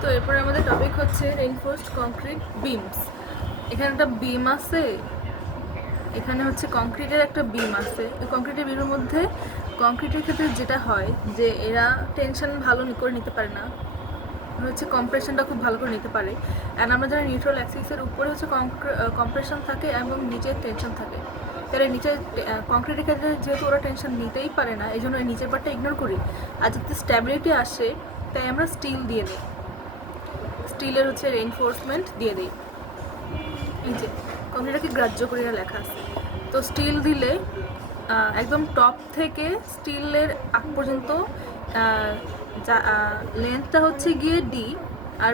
তো এরপরে আমাদের টপিক হচ্ছে রেইনফোর্সড কংক্রিট বিমস। এখানে একটা বিম আছে, এখানে হচ্ছে কংক্রিটের একটা বিম আছে। এই কংক্রিটের বিমের মধ্যে কংক্রিটের ক্ষেত্রে যেটা হয় যে এরা টেনশন ভালো করে নিতে পারে না, হচ্ছে কম্প্রেশনটা খুব ভালো করে নিতে পারে। অ্যান্ড আমরা যারা নিউট্রাল অ্যাক্সিসের উপরে হচ্ছে কম্প্রেশন থাকে এবং নিচে টেনশন থাকে, তাহলে নিচে কংক্রিটের ক্ষেত্রে যেহেতু ওরা টেনশন নিতেই পারে না, এই জন্য এই নিচের পার্টটা ইগনোর করি। আর যাতে স্ট্যাবিলিটি আসে তাই আমরা স্টিল দিয়ে দিই, স্টিলের হচ্ছে রেইনফোর্সমেন্ট দিয়ে দিই। এই যে কংক্রিটটাকে গ্রাহ্য করে লেখা আছে, তো স্টিল দিলে একদম টপ থেকে স্টিলের আগ পর্যন্ত লেন্থটা হচ্ছে গিয়ে ডি আর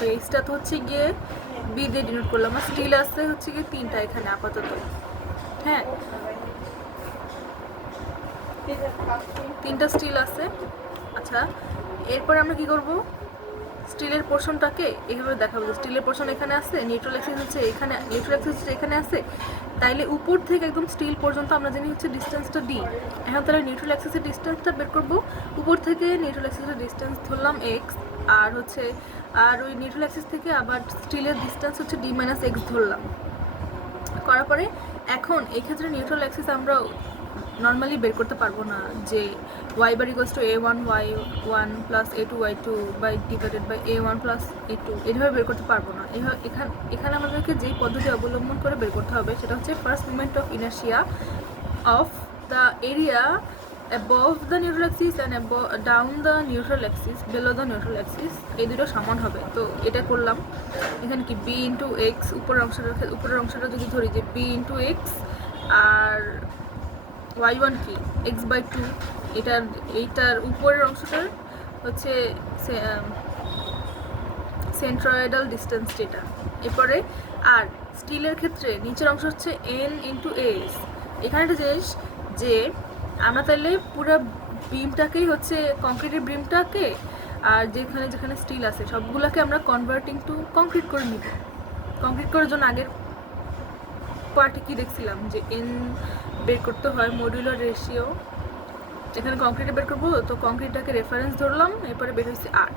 বেসটা তো হচ্ছে গিয়ে বি দিয়ে ডিনোট করলাম। আর স্টিল আছে হচ্ছে গিয়ে 3টা এখানে আপাতত। হ্যাঁ, 3টা স্টিল আছে। আচ্ছা, এরপর আমরা কি করব, স্টিলের পোর্শনটাকে এইভাবে দেখাবো। স্টিলের পোর্শন এখানে আছে, নিউট্রাল অ্যাক্সিস হচ্ছে এখানে, নিউট্রাল অ্যাক্সিস হচ্ছে এখানে আছে, তাইলে উপর থেকে একদম স্টিল পর্যন্ত আমরা জানি হচ্ছে ডিস্টেন্সটা ডি। এখন তাহলে নিউট্রাল অ্যাক্সিসের ডিস্টেন্সটা বের করব। উপর থেকে নিউট্রাল অ্যাক্সিসের ডিস্টেন্স ধরলাম এক্স, আর হচ্ছে আর ওই নিউট্রাল অ্যাক্সিস থেকে আবার স্টিলের ডিস্টেন্স হচ্ছে ডি মাইনাস এক্স ধরলাম। করার পরে এখন এই ক্ষেত্রে নিউট্রাল অ্যাক্সিস আমরা নর্মালি বের করতে পারবো না যে y bar equals to a1 y1 plus a2 y2 by divided by a1 plus a2, এইভাবে বের করতে পারবো না। এখানে আমাদেরকে যেই পদ্ধতি অবলম্বন করে বের করতে হবে সেটা হচ্ছে first moment of inertia of the area above the neutral axis and down the neutral axis, below the neutral axis, এই দুটো সমান হবে। তো এটা করলাম। এখানে কি b ইন্টু এক্স, উপরের অংশটা যদি ধরি যে b ইন্টু এক্স, আর y1 কি x/2, এইটার উপরের অংশটার হচ্ছে সেন্ট্রয়েডাল ডিস্টেন্স যেটা। এরপরে আর স্টিলের ক্ষেত্রে নিচের অংশ হচ্ছে n ইন্টু এস। এখানে একটা জিনিস যে আমরা তাহলে পুরো বিমটাকেই হচ্ছে কংক্রিটের বিমটাকে আর যেখানে যেখানে স্টিল আছে সবগুলোকে আমরা কনভার্টিং টু কংক্রিট করে নিব। কংক্রিট করার জন্য আগের পার্টে কি দেখছিলাম যে এন বের করতে হয় মডিউলার রেশিও, এখানে কংক্রিটে বের করবো, তো কংক্রিটটাকে রেফারেন্স ধরলাম, এরপরে বের হয়েছে 8।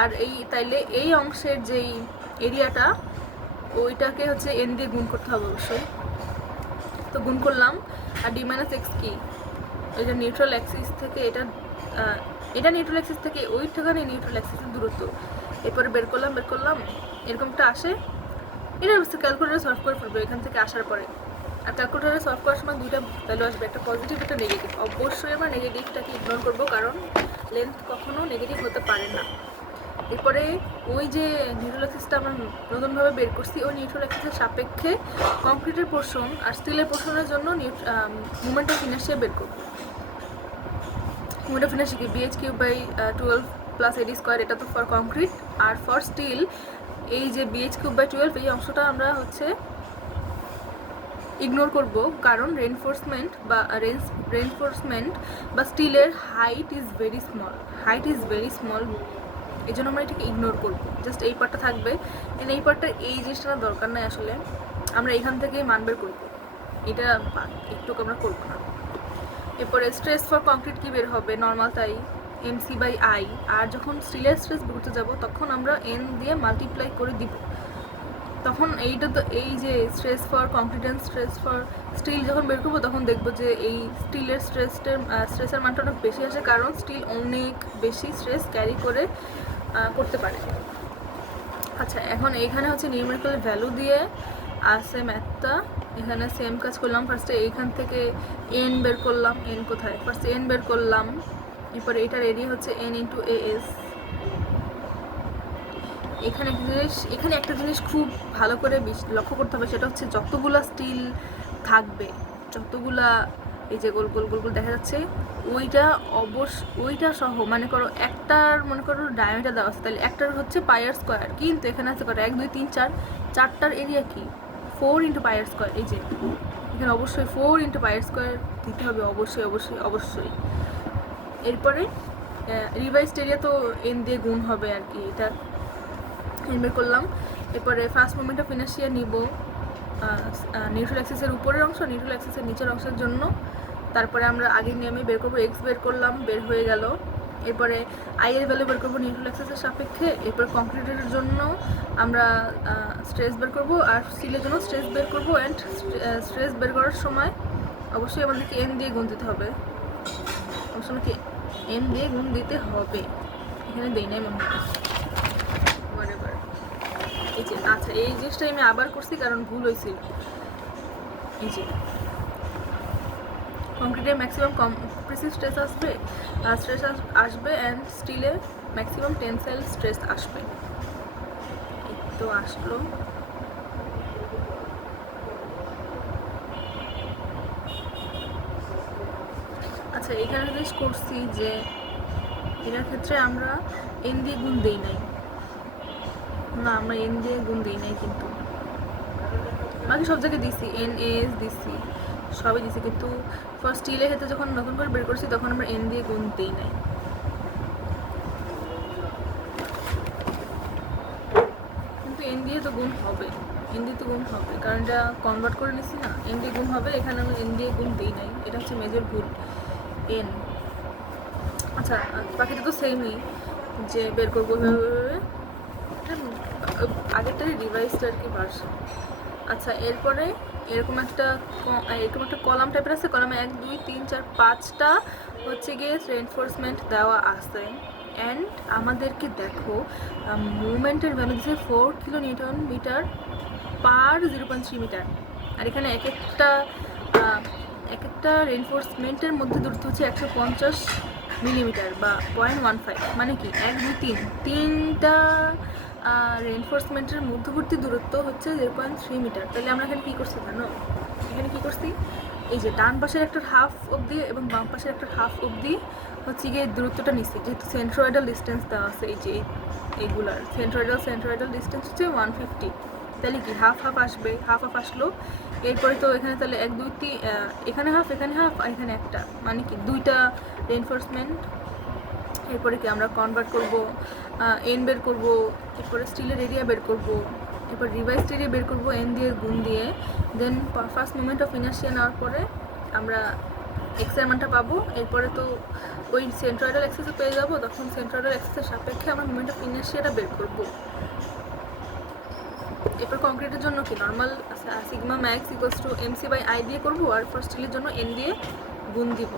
আর তাইলে এই অংশের যেই এরিয়াটা ওইটাকে হচ্ছে এন দিয়ে গুণ করতে হবে অবশ্যই। তো গুণ করলাম। আর ডি মাইনাস এক্স কি, ওই যে নিউট্রাল অ্যাক্সিস থেকে এটা নিউট্রাল অ্যাক্সিস থেকে ওইটাখানে নিউট্রাল অ্যাক্সিসের দূরত্ব। এরপরে বের করলাম এরকমটা আসে। এটা অবশ্যই ক্যালকুলেটারে সলভ করে ফেলবো এখান থেকে আসার পরে। আর ক্যালকুলেটারে সলভ করার সময় দুইটা ভ্যালু আসবে, একটা পজিটিভ একটা নেগেটিভ। অবশ্যই আমরা নেগেটিভটাকে ইগনোর করবো, কারণ লেন্থ কখনো নেগেটিভ হতে পারে না। এরপরে ওই যে নিউট্রাল অ্যাক্সিসটা আমরা নতুনভাবে বের করছি, ওই নিউট্রাল অ্যাক্সিসের সাপেক্ষে কংক্রিটের পোর্শন আর স্টিলের পোর্শনের জন্য মোমেন্ট অফ ইনার্শিয়া বের করবো। মোমেন্ট অফ ইনার্শিয়া কি bh³/12 প্লাস এডি স্কোয়ার, এটা তো ফর কংক্রিট। আর ফর স্টিল এই যে bh³/12 এই অংশটা আমরা হচ্ছে ইগনোর করব, কারণ রেইনফোর্সমেন্ট বা স্টিলের হাইট ইজ ভেরি স্মল, এই জন্য আমরা এটাকে ইগনোর করবো। জাস্ট এই পার্টটা থাকবে, এই পার্টটা এই জিনিসটা দরকার নাই আসলে, আমরা এখান থেকেই মান বের করবো, এটা একটু আমরা করবো না। এরপরে স্ট্রেস ফর কংক্রিট কি বের হবে, নর্মাল তাই mc/i। আর যখন স্টিলের স্ট্রেস বের করতে যাবো তখন আমরা n দিয়ে মাল্টিপ্লাই করে দিব। তখন এইটা তো এই যে stress for concrete and stress for steel যখন বের করবো তখন দেখবো যে এই স্টিলের স্ট্রেসের মানটা অনেক বেশি আসে, কারণ স্টিল অনেক বেশি স্ট্রেস ক্যারি করতে পারে। আচ্ছা, এখন এইখানে হচ্ছে নিউমেরিক্যাল ভ্যালু দিয়ে আসে ম্যাথটা, এখানে সেম কাজ করলাম। ফার্স্টে এইখান থেকে এন বের করলাম, এন কোথায়, ফার্স্টে এন বের করলাম। এরপরে এটার এরিয়া হচ্ছে এন ইন্টু এস। এখানে একটা জিনিস খুব ভালো করে লক্ষ্য করতে হবে, সেটা হচ্ছে যতগুলা স্টিল থাকবে, যতগুলা এই যে গোল গোল গোল গোল দেখা যাচ্ছে, ওইটা সহ মনে করো ডায়ামিটার দেওয়া আছে, তাহলে একটার হচ্ছে পাইয়ার স্কোয়ার, কিন্তু এখানে আছে কটা 1 2 3 4, চারটার এরিয়া কি 4 ইন্টু পাইয়ার স্কোয়ার। এই যে এখানে অবশ্যই 4 ইন্টু পাইয়ার স্কোয়ার দিতে হবে, অবশ্যই। এরপরে রিভাইসড এরিয়া তো এন দিয়ে গুণ হবে আর কি, এটা এন বের করলাম। এরপরে ফার্স্ট মোমেন্ট অফ ইনার্শিয়া নিব নিউট্রাল অ্যাক্সিসের উপরের অংশ, নিউট্রাল অ্যাক্সিসের নিচের অংশের জন্য। তারপরে আমরা আগের নিয়মে বের করবো, এক্স বের করলাম, বের হয়ে গেল। এরপরে আই এর ভ্যালু বের করবো নিউট্রাল অ্যাক্সিসের সাপেক্ষে। এরপর কংক্রিটের জন্য আমরা স্ট্রেস বের করবো, আর স্টিলের জন্য স্ট্রেস বের করবো। অ্যান্ড স্ট্রেস বের করার সময় অবশ্যই আমাদেরকে এন দিয়ে গুণ দিতে হবে, অবশ্যই আমাকে এন দিয়ে গুণ দিতে হবে। এখানে দেই নাই মনে হয়। এই যে আচ্ছা, এই জিনিসটা আমি আবার করছি কারণ ভুল হয়েছিল। এই যে কংক্রিটের ম্যাক্সিমাম কম্প্রেসিভ স্ট্রেস আসবে অ্যান্ড স্টিলে ম্যাক্সিমাম টেনসাইল স্ট্রেস আসবে। এই তো আসলো। আচ্ছা, এখানে জিনিস করছি যে এটার ক্ষেত্রে আমরা এন দিয়ে গুণ দিই নাই, না আমরা এন দিয়ে গুণ দিই নাই, কিন্তু বাকি সব জায়গায় দিছি, এন এস দিছি, সবই দিছি, কিন্তু ফার্স্ট স্টিলের ক্ষেত্রে যখন নতুন করে বের করছি তখন আমরা এন দিয়ে গুণ দিই নাই। কিন্তু এন দিয়ে তো গুণ হবে, এন দিয়ে তো গুণ হবে, কারণ এটা কনভার্ট করে নিছি না, এন দিয়ে গুণ হবে। এখানে আমি এন দিয়ে গুণ দিই নাই, এটা হচ্ছে মেজর ভুল। এন আচ্ছা, বাকিটা তো সেমই, যে বের করবো আগেরটারই রিভাইসটা আর কি ভার্সন। আচ্ছা, এরপরে এরকম একটা কলাম টাইপের আছে, কলামে 1 2 3 4 5টা হচ্ছে গিয়ে রেইনফোর্সমেন্ট দেওয়া আছে। অ্যান্ড আমাদেরকে দেখো মুভমেন্টের ভ্যালু দিচ্ছে 4 kilo newton metre per 0.3 metre. আর এখানে এক একটা রেইনফোর্সমেন্টের মধ্যে দূরত্ব হচ্ছে 150 মিলিমিটার বা 0.15। মানে কি 1 2 3 তিনটা রেইনফোর্সমেন্টের মধ্যবর্তী দূরত্ব হচ্ছে 0.3 মিটার। তাহলে আমরা এখানে কী করছি জানো? এখানে কী করছি, এই যে ডান পাশের একটা হাফ অবধি এবং বাম পাশের একটা হাফ অবধি হচ্ছে গিয়ে দূরত্বটা নিচ্ছি, যেহেতু সেন্ট্রয়েডাল ডিস্টেন্স দেওয়া আছে। এই যে এইগুলার সেন্ট্রয়েডাল ডিস্টেন্স হচ্ছে 150। তাহলে কি হাফ আসবে, হাফ আসলো। এরপরে তো এখানে তাহলে 1 2 3 এখানে হাফ আর এখানে একটা, মানে কি দুইটা রেইনফোর্সমেন্ট। এরপরে কি আমরা কনভার্ট করব, এন বের করব, এরপরে স্টিলের এরিয়া বের করব, এরপর রিভাইসড এরিয়া বের করব এন দিয়ে গুণ দিয়ে। দেন ফার্স্ট মোমেন্ট অফ ইনার্শিয়া নেওয়ার পরে আমরা এক্স এর মানটা পাবো। এরপরে তো ওই সেন্ট্রয়েডাল অ্যাক্সিসে পেয়ে যাবো, তখন সেন্ট্রয়েডাল অ্যাক্সিসের সাপেক্ষে আমরা মোমেন্ট অফ ইনার্শিয়াটা বের করব। এরপর কংক্রিটের জন্য কি normal sigma max equals to MC by I দিয়ে করবো, আর ফার্স্ট স্টিলের জন্য এন দিয়ে গুণ দিব।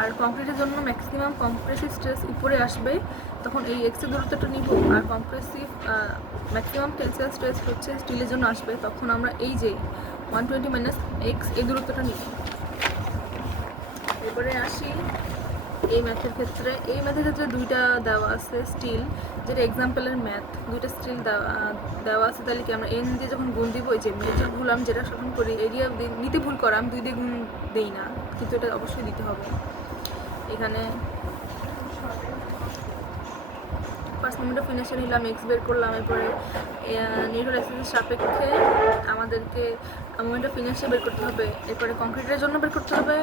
আর কংক্রিটের জন্য ম্যাক্সিমাম কম্প্রেসিভ স্ট্রেস উপরে আসবে, তখন এই এক্সের দূরত্বটা নিব। আর ম্যাক্সিমাম টেনসাইল স্ট্রেস হচ্ছে স্টিলের জন্য আসবে, তখন আমরা এই যে 120 মাইনাস এক্স এই দূরত্বটা নিব। এরপরে আসি এই ম্যাথের ক্ষেত্রে দুইটা দেওয়া আছে স্টিল, যেটা এক্সাম্পলের ম্যাথ, দুইটা স্টিল দেওয়া আছে। তাহলে কি আমরা এন দিয়ে যখন গুণ দিব, এই যে মেজর ভুল আমি যেটা শাসন করি, এরিয়া নিতে ভুল করা, আমি 2 দিয়ে গুণ দিই না, কিন্তু এটা অবশ্যই দিতে হবে। এখানে ফার্স্ট মোমেন্ট অফ ইনার্শিয়া নিলাম, এক্স বের করলাম। এরপরে নিউট্রাল অ্যাক্সিসের সাপেক্ষে আমাদেরকে মোমেন্ট অফ ইনার্শিয়া বের করতে হবে। এরপরে কংক্রিটের জন্য বের করতে হবে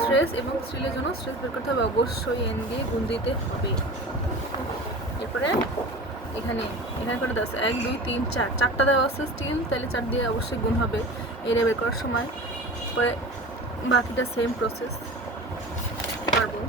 স্ট্রেস, এবং স্টিলের জন্য স্ট্রেস বের করতে হবে, অবশ্যই এন দিয়ে গুণ দিতে হবে। এরপরে এখানে করে দেওয়া আছে 1 2 3 4 চারটা দেওয়া আছে স্টিল, তাহলে 4 দিয়ে অবশ্যই গুণ হবে এরিয়া বের করার সময়। পরে বাকিটা সেম প্রসেস পারবো।